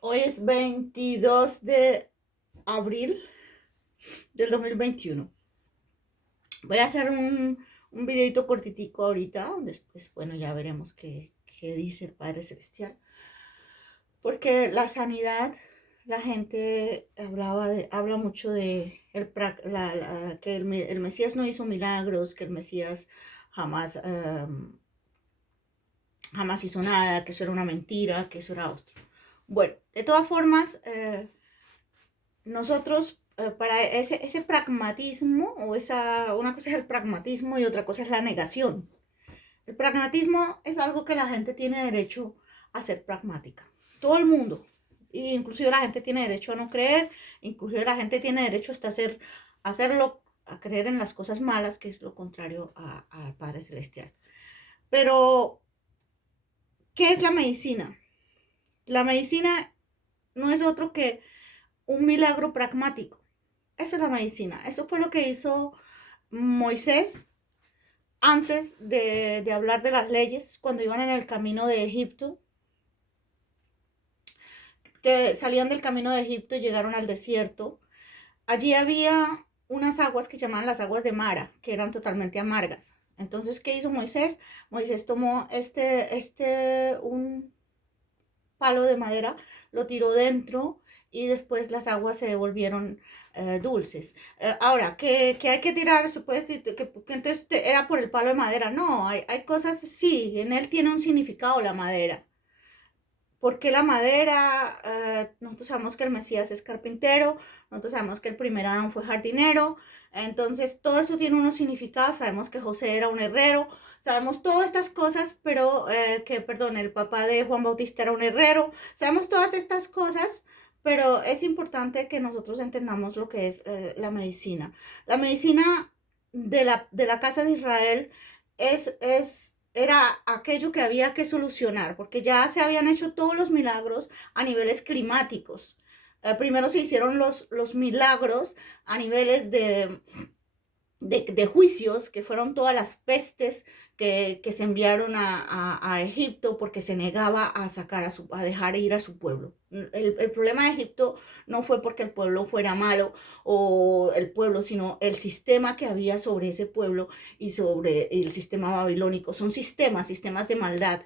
Hoy es 22 de abril del 2021. Voy a hacer un videito cortitico ahorita. Después, bueno, ya veremos qué dice el Padre Celestial. Porque la sanidad, la gente habla mucho de que el Mesías no hizo milagros, que el Mesías jamás, jamás hizo nada, que eso era una mentira, que eso era otro. Bueno, de todas formas, nosotros para ese pragmatismo, una cosa es el pragmatismo y otra cosa es la negación. El pragmatismo es algo que la gente tiene derecho a ser pragmática. Todo el mundo. Inclusive la gente tiene derecho a no creer, inclusive la gente tiene derecho hasta hacerlo, a creer en las cosas malas, que es lo contrario al Padre Celestial. Pero, ¿qué es la medicina? La medicina no es otro que un milagro pragmático. Eso es la medicina. Eso fue lo que hizo Moisés antes de hablar de las leyes, cuando iban en el camino de Egipto, que salían del camino de Egipto y llegaron al desierto. Allí había unas aguas que llamaban las aguas de Mara, que eran totalmente amargas. Entonces, ¿qué hizo Moisés? Moisés tomó un palo de madera, lo tiró dentro y después las aguas se devolvieron dulces. Ahora, que hay que tirar, se puede que entonces era por el palo de madera. No, hay cosas, sí, en él tiene un significado la madera. ¿Por qué la madera? Nosotros sabemos que el Mesías es carpintero, nosotros sabemos que el primer Adán fue jardinero, entonces todo eso tiene unos significados, sabemos que José era un herrero, sabemos todas estas cosas, pero perdón, el papá de Juan Bautista era un herrero, sabemos todas estas cosas, pero es importante que nosotros entendamos lo que es la medicina. La medicina de la casa de Israel era aquello que había que solucionar, porque ya se habían hecho todos los milagros a niveles climáticos. Primero se hicieron los milagros a niveles de juicios, que fueron todas las pestes que se enviaron a Egipto porque se negaba a dejar ir a su pueblo. El problema de Egipto no fue porque el pueblo fuera malo o el pueblo, sino el sistema que había sobre ese pueblo y sobre el sistema babilónico. Son sistemas de maldad.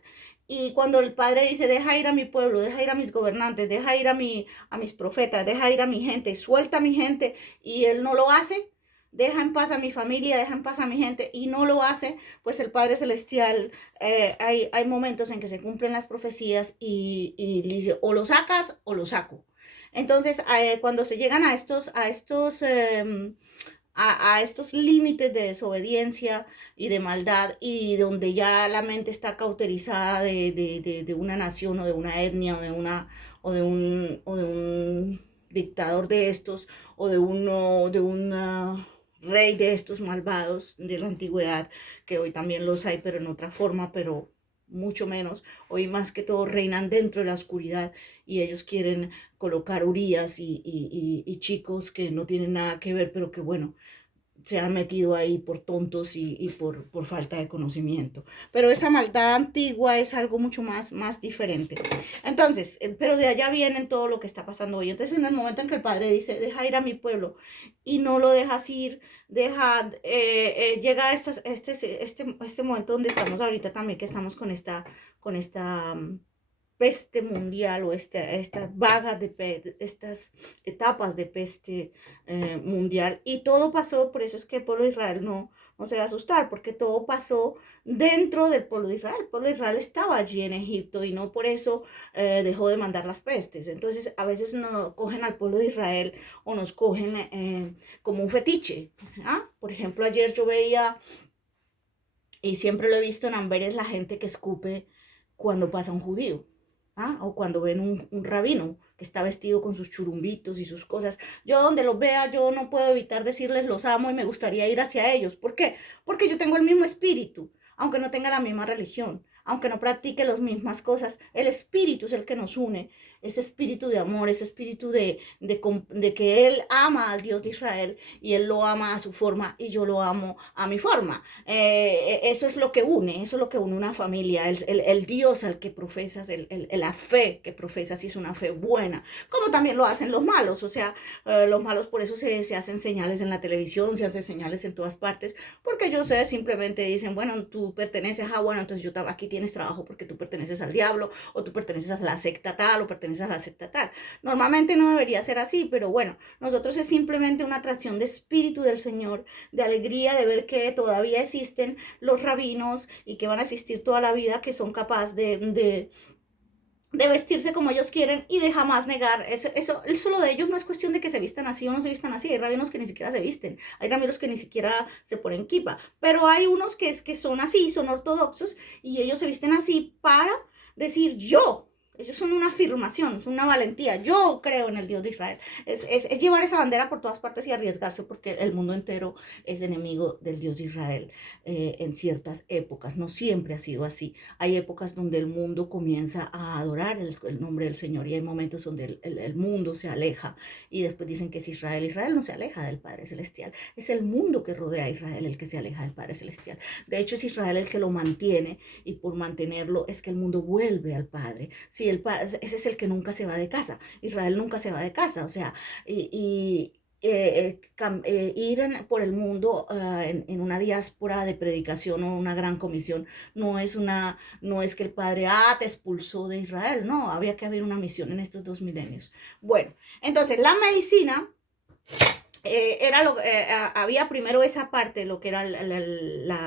Y cuando el padre dice, deja ir a mi pueblo, deja ir a mis gobernantes, deja ir a mis profetas, deja ir a mi gente, suelta a mi gente, y él no lo hace, deja en paz a mi familia, deja en paz a mi gente, y no lo hace, pues el Padre Celestial, hay momentos en que se cumplen las profecías y dice, o lo sacas o lo saco. Entonces, cuando se llegan a estos límites de desobediencia y de maldad, y donde ya la mente está cauterizada de una nación o de una etnia o de un dictador de estos o de un rey de estos malvados de la antigüedad, que hoy también los hay, pero en otra forma, pero mucho menos. Hoy más que todo reinan dentro de la oscuridad y ellos quieren colocar Urias y chicos que no tienen nada que ver, pero que bueno, se han metido ahí por tontos y por falta de conocimiento. Pero esa maldad antigua es algo mucho más diferente. Entonces, pero de allá viene todo lo que está pasando hoy. Entonces, en el momento en que el padre dice, deja ir a mi pueblo, y no lo dejas ir, llega este momento donde estamos ahorita también, que estamos con esta peste mundial o estas vagas estas etapas de peste mundial, y todo pasó. Por eso es que el pueblo de Israel no se va a asustar, porque todo pasó dentro del pueblo de Israel. El pueblo de Israel estaba allí en Egipto y no por eso dejó de mandar las pestes. Entonces a veces nos cogen al pueblo de Israel o nos cogen como un fetiche. ¿Ah? Por ejemplo, ayer yo veía, y siempre lo he visto en Amberes, la gente que escupe cuando pasa un judío. ¿Ah? O cuando ven un rabino que está vestido con sus churumbitos y sus cosas. Yo donde los vea, yo no puedo evitar decirles los amo y me gustaría ir hacia ellos. ¿Por qué? Porque yo tengo el mismo espíritu, aunque no tenga la misma religión, aunque no practique las mismas cosas. El espíritu es el que nos une. ese espíritu de amor, ese espíritu de que Él ama al Dios de Israel y Él lo ama a su forma y yo lo amo a mi forma. Eso es lo que une, eso es lo que une una familia, el Dios al que profesas, la fe que profesas, y es una fe buena, como también lo hacen los malos, o sea, los malos por eso se hacen señales en la televisión, se hacen señales en todas partes, porque ellos simplemente dicen, bueno, tú perteneces a, bueno, entonces yo aquí tienes trabajo porque tú perteneces al diablo, o tú perteneces a la secta tal, o perteneces a la secta tal. Normalmente no debería ser así, pero bueno, nosotros es simplemente una atracción de espíritu del Señor, de alegría de ver que todavía existen los rabinos y que van a existir toda la vida, que son capaces de vestirse como ellos quieren y de jamás negar. Eso lo de ellos no es cuestión de que se vistan así o no se vistan así. Hay rabinos que ni siquiera se visten. Hay rabinos que ni siquiera se ponen kipa. Pero hay unos que son así, son ortodoxos y ellos se visten así para decir yo. Ellos son una afirmación, es una valentía. Yo creo en el Dios de Israel. Es llevar esa bandera por todas partes y arriesgarse porque el mundo entero es enemigo del Dios de Israel en ciertas épocas. No siempre ha sido así. Hay épocas donde el mundo comienza a adorar el nombre del Señor y hay momentos donde el mundo se aleja y después dicen que es Israel. Israel no se aleja del Padre Celestial. Es el mundo que rodea a Israel el que se aleja del Padre Celestial. De hecho, es Israel el que lo mantiene y por mantenerlo es que el mundo vuelve al Padre. Sí, ese es el que nunca se va de casa. Israel nunca se va de casa, o sea, ir por el mundo en una diáspora de predicación o una gran comisión no es que el Padre te expulsó de Israel, no, había que haber una misión en estos 2 milenios. Bueno, entonces la medicina había primero esa parte, lo que era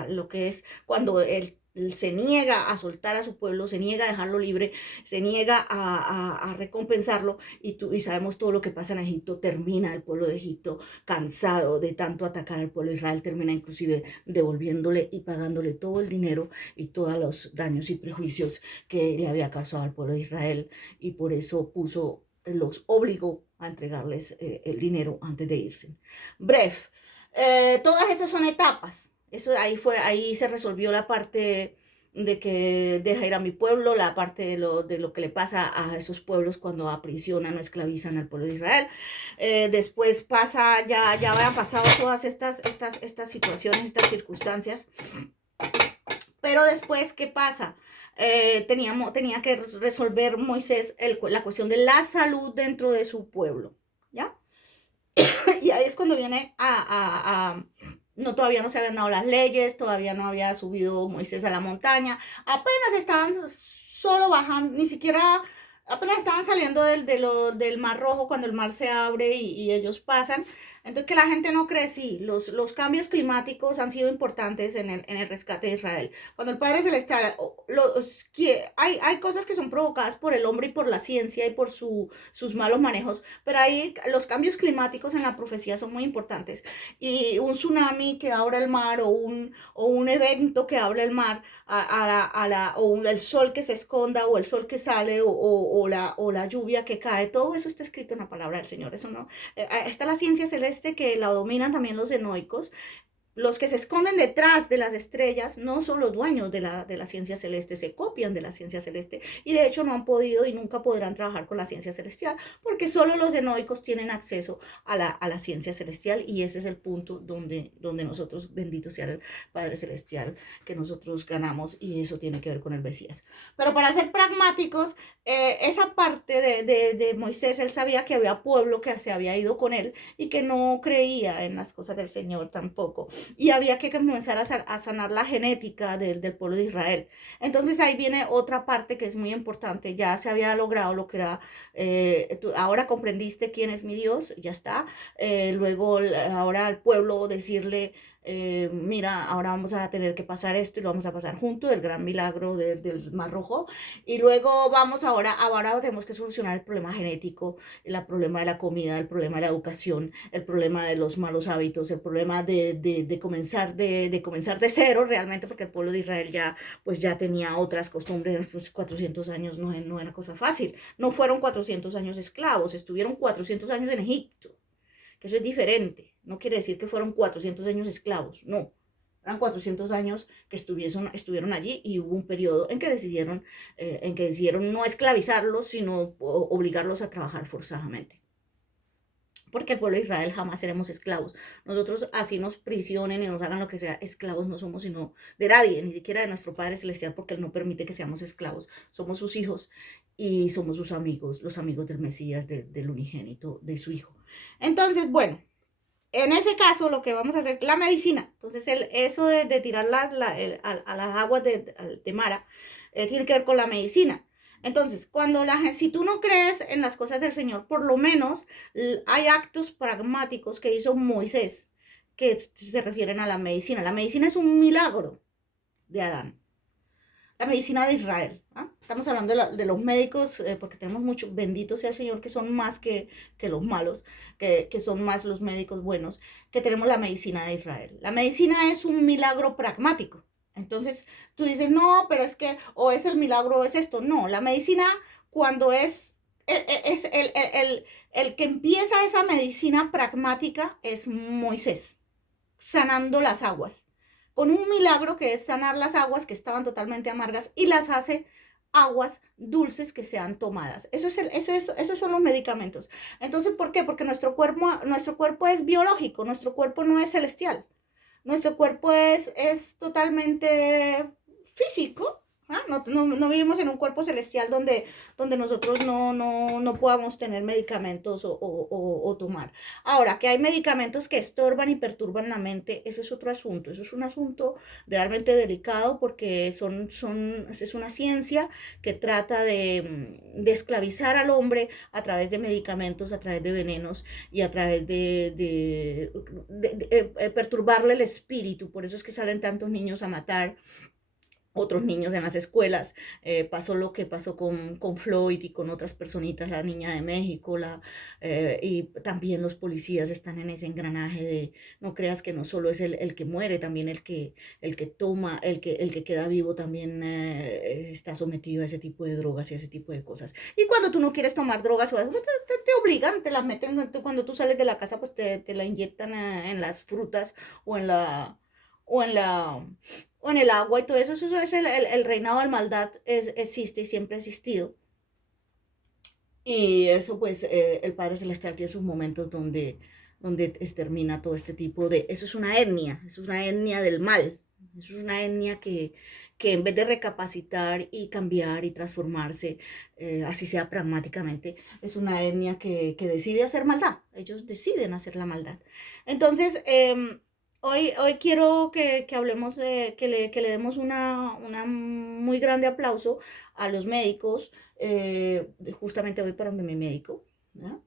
lo que es cuando él se niega a soltar a su pueblo, se niega a dejarlo libre, se niega a recompensarlo y sabemos todo lo que pasa en Egipto. Termina el pueblo de Egipto cansado de tanto atacar al pueblo de Israel, termina inclusive devolviéndole y pagándole todo el dinero y todos los daños y prejuicios que le había causado al pueblo de Israel, y por eso los obligó a entregarles el dinero antes de irse. Bref, todas esas son etapas. Ahí se resolvió la parte de que deja ir a mi pueblo, la parte de lo que le pasa a esos pueblos cuando aprisionan o esclavizan al pueblo de Israel. Después ya habían pasado todas estas situaciones, estas circunstancias. Pero después, ¿qué pasa? Tenía que resolver Moisés la cuestión de la salud dentro de su pueblo, ¿ya? Y ahí es cuando viene no, todavía no se habían dado las leyes, todavía no había subido Moisés a la montaña, apenas estaban solo bajando, ni siquiera, apenas estaban saliendo del Mar Rojo cuando el mar se abre y ellos pasan. Entonces, que la gente no cree, sí, los cambios climáticos han sido importantes en el rescate de Israel. Cuando el Padre Celestial, hay cosas que son provocadas por el hombre y por la ciencia y por sus malos manejos, pero los cambios climáticos en la profecía son muy importantes. Y un tsunami que abra el mar o un evento que abra el mar, o el sol que se esconda o el sol que sale o la lluvia que cae, todo eso está escrito en la palabra del Señor. Eso no, está la ciencia celeste que la dominan también los enoicos. Los que se esconden detrás de las estrellas no son los dueños de la ciencia celeste, se copian de la ciencia celeste y de hecho no han podido y nunca podrán trabajar con la ciencia celestial porque solo los enoicos tienen acceso a la ciencia celestial, y ese es el punto donde nosotros, bendito sea el Padre Celestial, que nosotros ganamos, y eso tiene que ver con el Mesías. Pero para ser pragmáticos, esa parte de Moisés, él sabía que había pueblo que se había ido con él y que no creía en las cosas del Señor tampoco. Y había que comenzar a sanar la genética del pueblo de Israel. Entonces ahí viene otra parte que es muy importante. Ya se había logrado lo que era, ahora comprendiste quién es mi Dios, ya está. Luego ahora al pueblo decirle, mira, ahora vamos a tener que pasar esto y lo vamos a pasar junto, el gran milagro del Mar Rojo. Y luego ahora tenemos que solucionar el problema genético, el problema de la comida, el problema de la educación, el problema de los malos hábitos, el problema de comenzar de cero realmente, porque el pueblo de Israel ya tenía otras costumbres. Pues 400 años no era cosa fácil. No fueron 400 años esclavos, estuvieron 400 años en Egipto, que eso es diferente. No quiere decir que fueron 400 años esclavos, no. Eran 400 años que estuvieron allí y hubo un periodo en que decidieron no esclavizarlos, sino obligarlos a trabajar forzadamente. Porque el pueblo de Israel jamás seremos esclavos. Nosotros así nos prisionen y nos hagan lo que sea, esclavos no somos sino de nadie, ni siquiera de nuestro Padre Celestial, porque Él no permite que seamos esclavos. Somos sus hijos y somos sus amigos, los amigos del Mesías, del unigénito, de su Hijo. Entonces, bueno, en ese caso lo que vamos a hacer, la medicina. Entonces, eso de tirar a las aguas de Mara tiene que ver con la medicina. Entonces, si tú no crees en las cosas del Señor, por lo menos hay actos pragmáticos que hizo Moisés que se refieren a la medicina. La medicina es un milagro de Adán. La medicina de Israel. ¿Ah? Estamos hablando de los médicos, porque tenemos muchos, bendito sea el Señor, que son más que los malos, que son más los médicos buenos, que tenemos la medicina de Israel. La medicina es un milagro pragmático. Entonces tú dices, no, pero es que o es el milagro o es esto. No, la medicina cuando es el que empieza esa medicina pragmática es Moisés, sanando las aguas con un milagro que es sanar las aguas que estaban totalmente amargas y las hace aguas dulces que sean tomadas. Esos son los medicamentos. Entonces, ¿por qué? Porque nuestro cuerpo es biológico, nuestro cuerpo no es celestial. Nuestro cuerpo es totalmente físico. ¿Ah? No vivimos en un cuerpo celestial donde nosotros no podamos tener medicamentos o tomar. Ahora, que hay medicamentos que estorban y perturban la mente, eso es otro asunto. Eso es un asunto realmente delicado porque es una ciencia que trata de esclavizar al hombre a través de medicamentos, a través de venenos y a través de perturbarle el espíritu. Por eso es que salen tantos niños a matar otros niños en las escuelas. Pasó lo que pasó con Floyd y con otras personitas, la niña de México, y también los policías están en ese engranaje de, no creas que no solo es el que muere, también el que toma, el que queda vivo también está sometido a ese tipo de drogas y a ese tipo de cosas. Y cuando tú no quieres tomar drogas, pues, te obligan, te las meten, cuando tú sales de la casa, pues te la inyectan en las frutas o en la... O en la, o en el agua y todo eso, eso es el reinado de maldad, existe y siempre ha existido. Y eso pues el Padre Celestial tiene sus momentos donde extermina todo este tipo de... Eso es una etnia del mal, eso es una etnia que en vez de recapacitar y cambiar y transformarse, así sea pragmáticamente, es una etnia que decide hacer maldad, ellos deciden hacer la maldad. Entonces, hoy quiero que hablemos, que le demos una muy grande aplauso a los médicos. Justamente voy para donde mi médico, ¿no?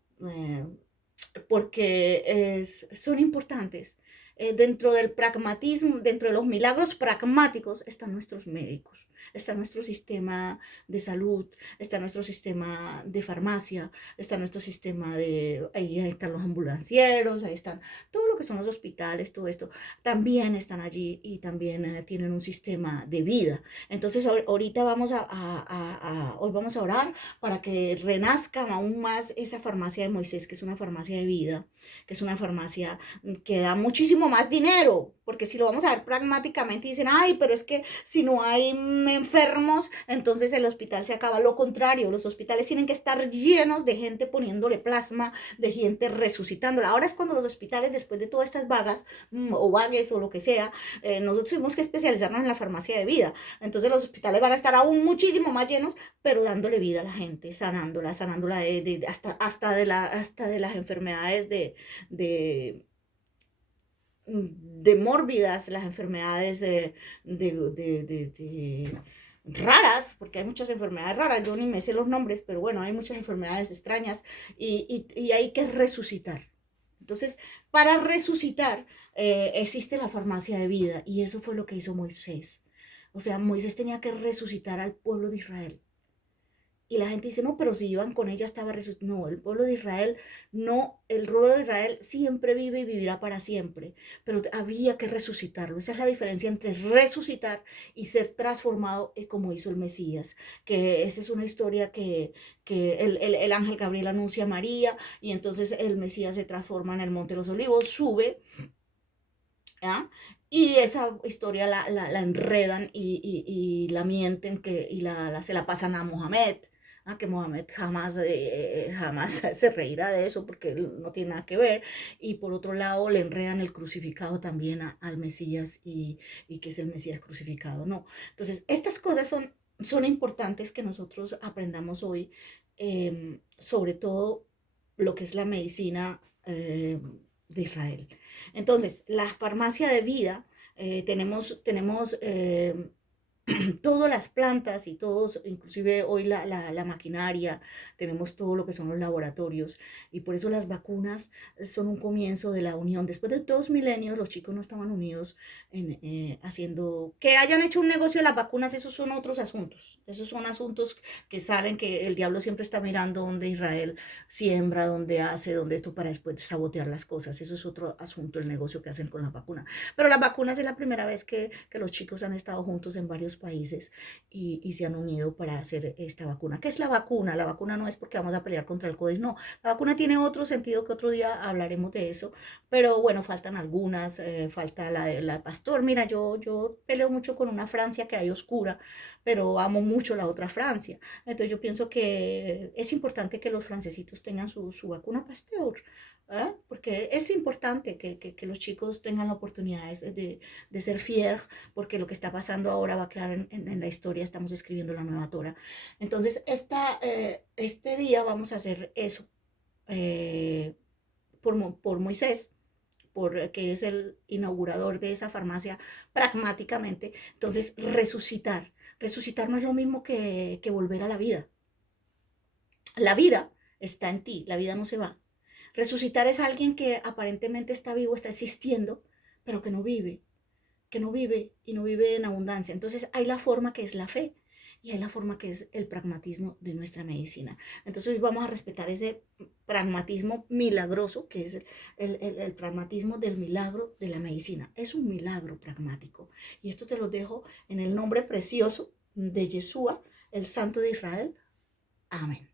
Porque son importantes. Dentro del pragmatismo, dentro de los milagros pragmáticos están nuestros médicos, está nuestro sistema de salud, está nuestro sistema de farmacia, está nuestro sistema ahí están los ambulancieros, ahí están todo lo que son los hospitales, todo esto, también están allí y también tienen un sistema de vida. Entonces ahorita hoy vamos a orar para que renazca aún más esa farmacia de Moisés, que es una farmacia de vida, que es una farmacia que da muchísimo más dinero, porque si lo vamos a ver pragmáticamente dicen, ay, pero es que si no hay enfermos, entonces el hospital se acaba. Lo contrario, los hospitales tienen que estar llenos de gente poniéndole plasma, de gente resucitándola. Ahora es cuando los hospitales, después de todas estas vagas o vagues o lo que sea, nosotros tenemos que especializarnos en la farmacia de vida. Entonces los hospitales van a estar aún muchísimo más llenos, pero dándole vida a la gente, sanándola hasta de las enfermedades de mórbidas, las enfermedades raras, porque hay muchas enfermedades raras, yo ni me sé los nombres, pero bueno, hay muchas enfermedades extrañas y hay que resucitar. Entonces, para resucitar existe la farmacia de vida y eso fue lo que hizo Moisés. O sea, Moisés tenía que resucitar al pueblo de Israel. Y la gente dice, no, pero si iban con ella estaba resucitado. No, el pueblo de Israel, no, el pueblo de Israel siempre vive y vivirá para siempre, pero había que resucitarlo. Esa es la diferencia entre resucitar y ser transformado como hizo el Mesías, que esa es una historia que el ángel Gabriel anuncia a María y entonces el Mesías se transforma en el Monte de los Olivos, sube, ¿ah? Y esa historia la enredan y la mienten se la pasan a Mohamed, que Mohamed jamás, jamás se reirá de eso porque él no tiene nada que ver. Y por otro lado le enredan el crucificado también al Mesías y que es el Mesías crucificado. No. Entonces, estas cosas son importantes que nosotros aprendamos hoy, sobre todo lo que es la medicina de Israel. Entonces, la farmacia de vida, tenemos todas las plantas y todos, inclusive hoy la maquinaria, tenemos todo lo que son los laboratorios y por eso las vacunas son un comienzo de la unión. Después de 2 milenios los chicos no estaban unidos haciendo, que hayan hecho un negocio de las vacunas, esos son otros asuntos, esos son asuntos que salen que el diablo siempre está mirando donde Israel siembra, donde hace, donde esto para después sabotear las cosas, eso es otro asunto, el negocio que hacen con las vacunas. Pero las vacunas es la primera vez que los chicos han estado juntos en varios países y se han unido para hacer esta vacuna. ¿Qué es la vacuna? La vacuna no es porque vamos a pelear contra el COVID, no. La vacuna tiene otro sentido que otro día hablaremos de eso, pero bueno, faltan algunas, falta la Pastor. Mira, yo peleo mucho con una Francia que hay oscura, pero amo mucho la otra Francia. Entonces yo pienso que es importante que los francesitos tengan su vacuna Pasteur. ¿Eh? Porque es importante que los chicos tengan la oportunidad de ser fieles, porque lo que está pasando ahora va a quedar en la historia, estamos escribiendo la nueva Torah. Entonces, este día vamos a hacer eso eh, por Moisés, que es el inaugurador de esa farmacia pragmáticamente. Entonces, resucitar. Resucitar no es lo mismo que volver a la vida. La vida está en ti, la vida no se va. Resucitar es alguien que aparentemente está vivo, está existiendo, pero que no vive y no vive en abundancia. Entonces hay la forma que es la fe y hay la forma que es el pragmatismo de nuestra medicina. Entonces hoy vamos a respetar ese pragmatismo milagroso, que es el pragmatismo del milagro de la medicina. Es un milagro pragmático. Y esto te lo dejo en el nombre precioso de Yeshua, el Santo de Israel. Amén.